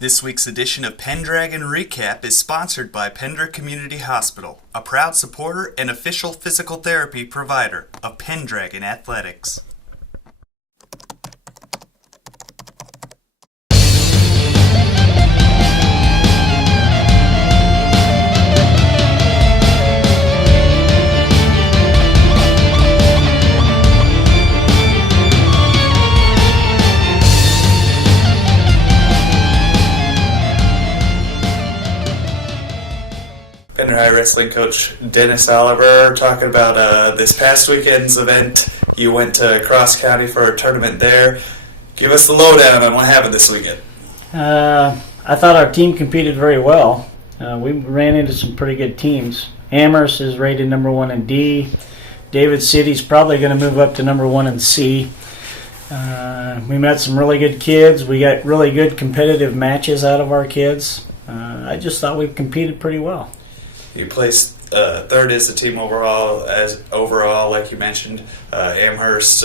This week's edition of Pendragon Recap is sponsored by Pender Community Hospital, a proud supporter and official physical therapy provider of Pendragon Athletics. Pender High Wrestling Coach Dennis Oliver talking about this past weekend's event. You went to Cross County for a tournament there. Give us the lowdown on what happened this weekend. I thought our team competed very well. We ran into some pretty good teams. Amherst is rated number 1 in D. David City's probably going to move up to number 1 in C. We met some really good kids. We got really good competitive matches out of our kids. I just thought we competed pretty well. You placed third as the team overall, like you mentioned. Amherst,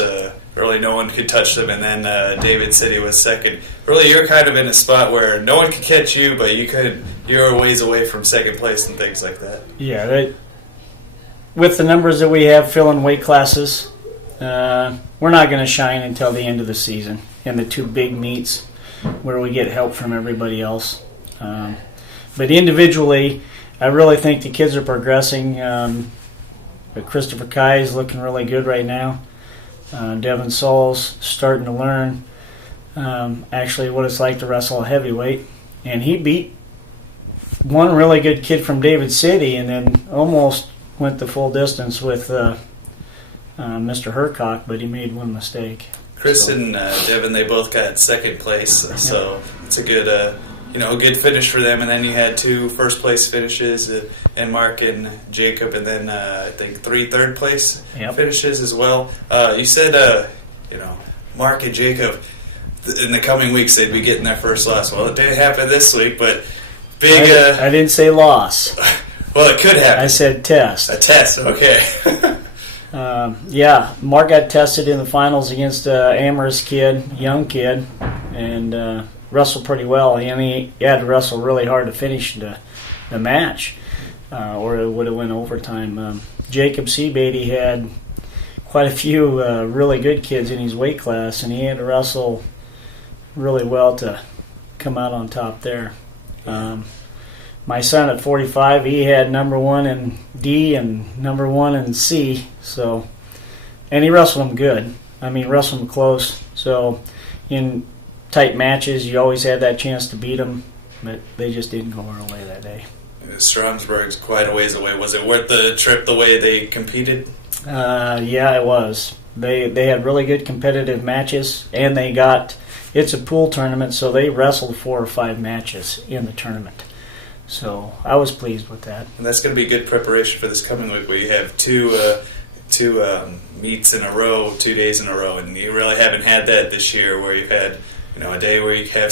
really no one could touch them, and then David City was second. Really, you're kind of in a spot where no one could catch you, but you were a ways away from second place and things like that. Yeah, with the numbers that we have filling weight classes, we're not going to shine until the end of the season in the two big meets where we get help from everybody else. But individually, I really think the kids are progressing. But Christopher Kai is looking really good right now. Devin Saul's starting to learn actually what it's like to wrestle a heavyweight. And he beat one really good kid from David City and then almost went the full distance with Mr. Hercock, but he made one mistake. Chris and Devin, they both got second place, so it's a good... a good finish for them, and then you had 2 first-place finishes, and Mark and Jacob, and then I think 3 third-place finishes as well. You said, Mark and Jacob, in the coming weeks, they'd be getting their first loss. Well, it didn't happen this week, but big... I didn't say loss. Well, it could happen. I said test. A test, okay. Mark got tested in the finals against Amherst kid, young kid, and... wrestled pretty well. He had to wrestle really hard to finish the match, or it would have went overtime. Jacob Seabeatty had quite a few really good kids in his weight class, and he had to wrestle really well to come out on top there. My son at 45, he had number 1 in D and number 1 in C, and he wrestled them good. I mean, wrestled them close. So in tight matches, you always had that chance to beat them, but they just didn't go our way that day. Stromsburg's quite a ways away. Was it worth the trip the way they competed? Yeah, it was. They had really good competitive matches, and it's a pool tournament, so they wrestled 4 or 5 matches in the tournament. So I was pleased with that. And that's going to be good preparation for this coming week, where you have two meets in a row, 2 days in a row, and you really haven't had that this year, where you've had a day where you have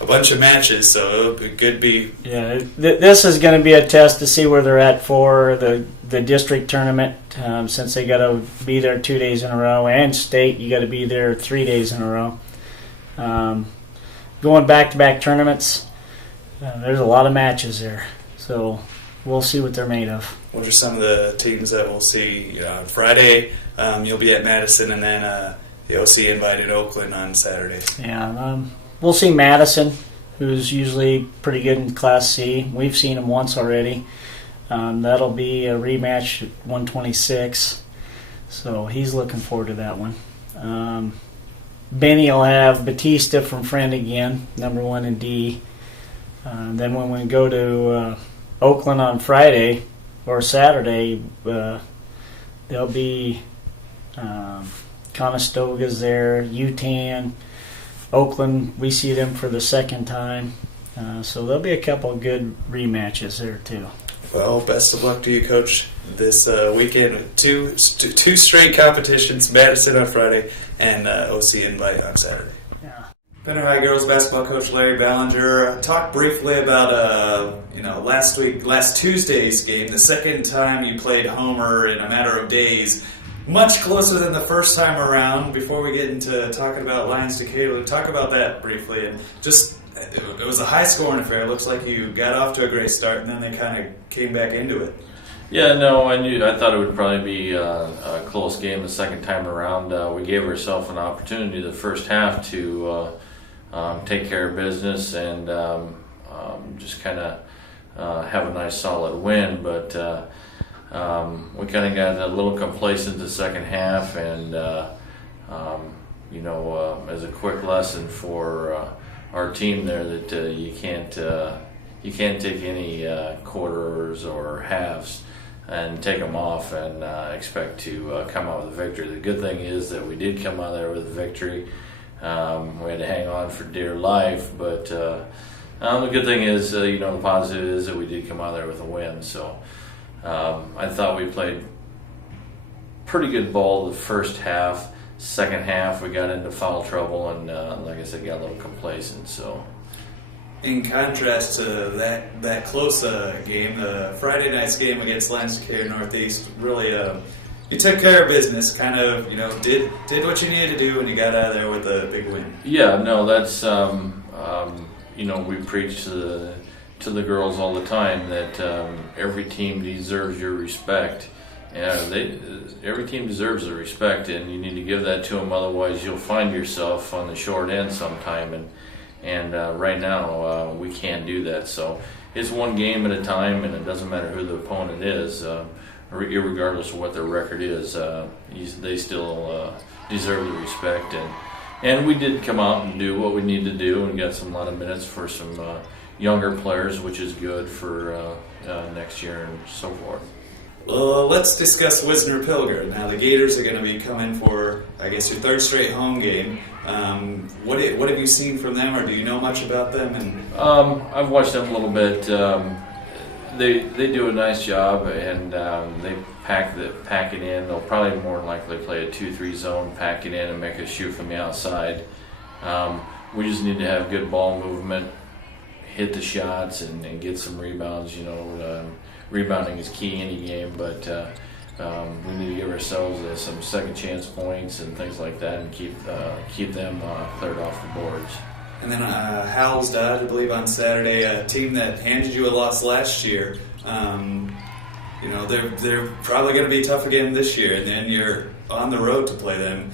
a bunch of matches, so it could be... Yeah, this is going to be a test to see where they're at for the district tournament, since they got to be there 2 days in a row, and state, you got to be there 3 days in a row. Going back-to-back tournaments, there's a lot of matches there, so we'll see what they're made of. What are some of the teams that we'll see? On Friday, you'll be at Madison, and then... the OC invited Oakland on Saturday. Yeah, we'll see Madison, who's usually pretty good in Class C. We've seen him once already. That'll be a rematch at 126, so he's looking forward to that one. Benny will have Batista from Friend again, number 1 in D. Then when we go to Oakland on Friday or Saturday, there'll be... Conestoga's there, Utan, Oakland, we see them for the second time. So there'll be a couple of good rematches there, too. Well, best of luck to you, Coach, this weekend with two straight competitions, Madison on Friday and OC Invite on Saturday. Yeah. Pender High girls basketball coach Larry Ballinger talked briefly about last Tuesday's game, the second time you played Homer in a matter of days. much closer than the first time around. Before we get into talking about Lyons-Decatur, talk about that briefly. And just, it was a high-scoring affair. It looks like you got off to a great start, and then they kind of came back into it. Yeah, no, I thought it would probably be a close game the second time around. We gave ourselves an opportunity the first half to take care of business and just kind of have a nice solid win, but we kind of got a little complacent the second half, and as a quick lesson for our team there, that you can't take any quarters or halves and take them off and expect to come out with a victory. The good thing is that we did come out there with a victory. We had to hang on for dear life, but the good thing is, the positive is that we did come out there with a win. So I thought we played pretty good ball the first half. Second half, we got into foul trouble, and like I said, got a little complacent. So, in contrast to that close game, the Friday night's game against Lyons-Decatur Northeast, really you took care of business. Kind of, did what you needed to do, and you got out of there with a big win. Yeah, no, that's we preach to the girls all the time that every team deserves your respect. Every team deserves the respect, and you need to give that to them. Otherwise, you'll find yourself on the short end sometime. And right now, we can't do that. So it's one game at a time, and it doesn't matter who the opponent is, regardless of what their record is. They still deserve the respect. And we did come out and do what we need to do, and got a lot of minutes for some younger players, which is good for next year and so forth. Well, let's discuss Wisner-Pilger. Now, the Gators are going to be coming for, I guess, your third straight home game. What have you seen from them, or do you know much about them? I've watched them a little bit. They do a nice job, and they pack it in. They'll probably more than likely play a 2-3 zone, pack it in, and make us shoot from the outside. We just need to have good ball movement, hit the shots, and get some rebounds. Rebounding is key any game, but we need to give ourselves some second chance points and things like that, and keep them cleared off the boards. And then Howells Dodge, I believe, on Saturday, a team that handed you a loss last year. They're probably going to be tough again this year, and then you're on the road to play them.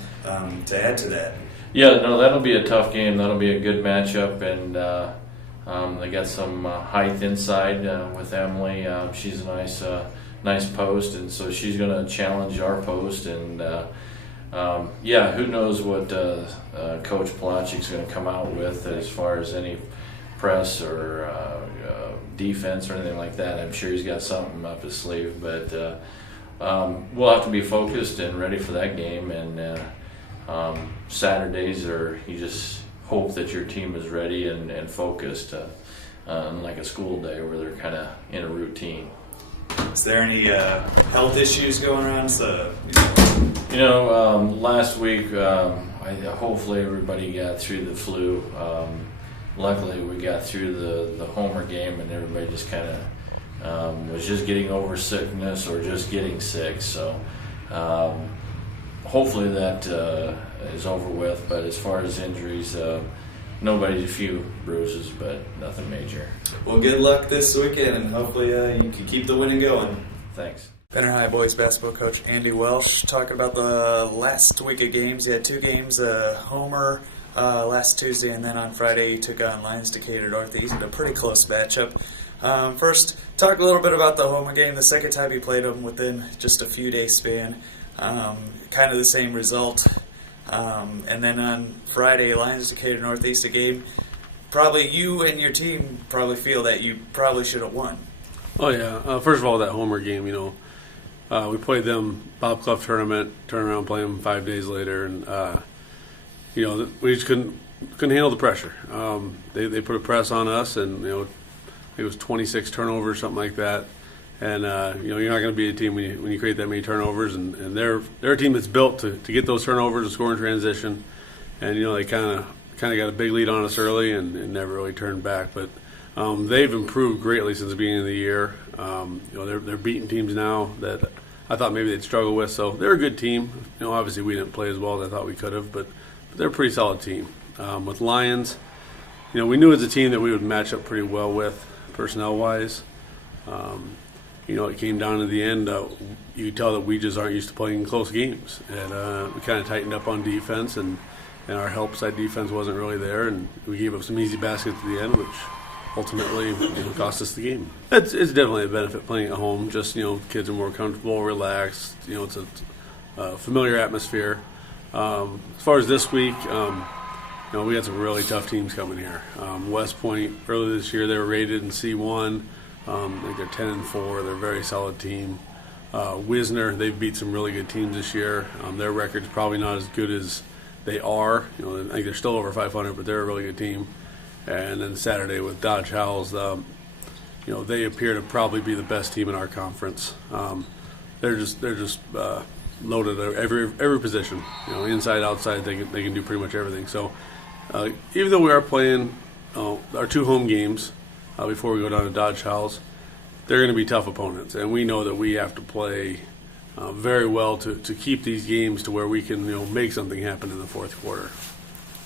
To add to that, yeah, no, that'll be a tough game. That'll be a good matchup, and they got some height inside with Emily. She's a nice post, and so she's going to challenge our post. And who knows what Coach Palachik's going to come out with as far as any press or defense or anything like that. I'm sure he's got something up his sleeve, but we'll have to be focused and ready for that game. And Saturdays you just hope that your team is ready and focused, unlike a school day where they're kind of in a routine. Is there any health issues going around? Last week, hopefully everybody got through the flu. Luckily, we got through the Homer game, and everybody just kind of was just getting over sickness or just getting sick. So hopefully that is over with. But as far as injuries, a few bruises, but nothing major. Well, good luck this weekend, and hopefully you can keep the winning going. Thanks. Pender High boys basketball coach Andy Welsh talking about the last week of games. You had two games, Homer last Tuesday, and then on Friday you took on Lyons-Decatur Northeast, a pretty close matchup. First, talk a little bit about the Homer game. The second time you played them within just a few days span, kind of the same result. And then on Friday, Lyons-Decatur Northeast, a game probably you and your team probably feel that you probably should have won. Oh, yeah. First of all, that Homer game, we played them Bob Clough tournament, turned around and played them 5 days later, and, we just couldn't handle the pressure. They put a press on us, and, it was 26 turnovers, something like that. And, you're not going to be a team when you create that many turnovers. And they're a team that's built to get those turnovers and score in transition. And, they kind of got a big lead on us early and never really turned back. But they've improved greatly since the beginning of the year. They're beating teams now that I thought maybe they'd struggle with. So they're a good team. Obviously we didn't play as well as I thought we could have, but they're a pretty solid team. With Lions, we knew as a team that we would match up pretty well with personnel-wise. It came down to the end. You could tell that we just aren't used to playing close games, and we kind of tightened up on defense, and our help side defense wasn't really there, and we gave up some easy baskets at the end, which ultimately cost us the game. It's definitely a benefit playing at home. Just kids are more comfortable, relaxed. It's a familiar atmosphere. As far as this week, we had some really tough teams coming here. West Point earlier this year, they were rated in C1. I think they're 10-4. They're a very solid team. Wisner, they've beat some really good teams this year. Their record's probably not as good as they are. I think they're still over 500, but they're a really good team. And then Saturday with Dodge Howells, they appear to probably be the best team in our conference. They're just loaded at every position. Inside, outside, they can do pretty much everything. So even though we are playing our 2 home games before we go down to Dodge Howells, they're going to be tough opponents, and we know that we have to play very well to keep these games to where we can make something happen in the fourth quarter.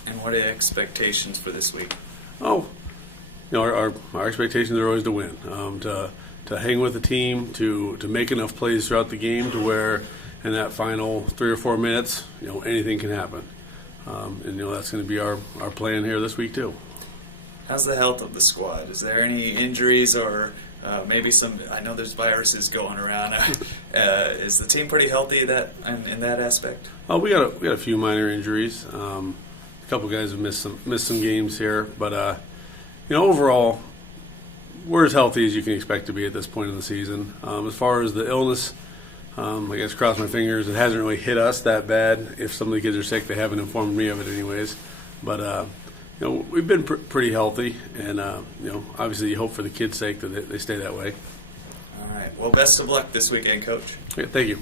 And what are your expectations for this week? Our expectations are always to win, to hang with the team, to make enough plays throughout the game to where in that final 3 or 4 minutes, anything can happen. And that's going to be our plan here this week too. How's the health of the squad? Is there any injuries or maybe some? I know there's viruses going around. Is the team pretty healthy in that aspect? We got a few minor injuries. A couple guys have missed some games here, but overall, we're as healthy as you can expect to be at this point in the season. As far as the illness, I guess cross my fingers, it hasn't really hit us that bad. If some of the kids are sick, they haven't informed me of it anyways. But we've been pretty healthy, and obviously you hope for the kids' sake that they stay that way. All right. Well, best of luck this weekend, Coach. Yeah, thank you.